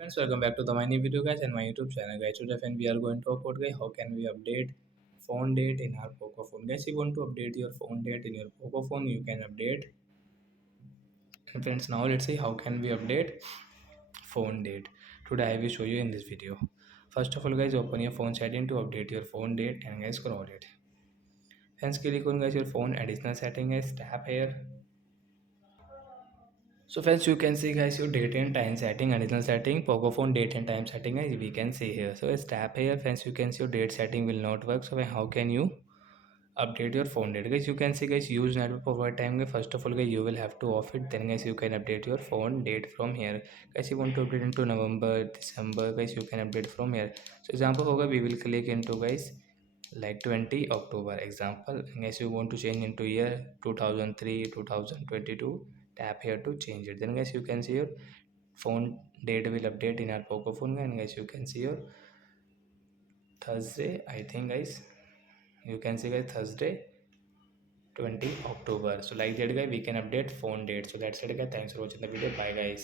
Friends, welcome back to the my new video guys and my YouTube channel guys. Today friend we are going to talk about guys how can we update phone date in our Poco phone. Guys, you want to update your phone date in your Poco phone, you can update. And friends, now let's see how can we update phone date. Today I will show you in this video. First of all guys, open your phone setting to update your phone date and guys scroll it. Friends, click on guys your phone additional setting guys, tap here. So friends, you can see guys your date and time setting, additional setting, Poco phone date and time setting guys we can see here. So let's tap here. Friends, you can see your date setting will not work. So how can you update your phone date guys? You can see guys use network provide time guys. First of all guys you will have to off it, then guys you can update your phone date from here. Guys, you want to update into November, December guys, you can update from here. So example hoga, we will click into guys like 20 October example. Guys, you want to change into year 2003 2022, tap here to change it. Then guys you can see your phone date will update in our Poco phone and guys you can see your Thursday. I think guys you can see guys Thursday 20 October. So like that guy we can update phone date. So that's it guys, thanks for watching the video, bye guys.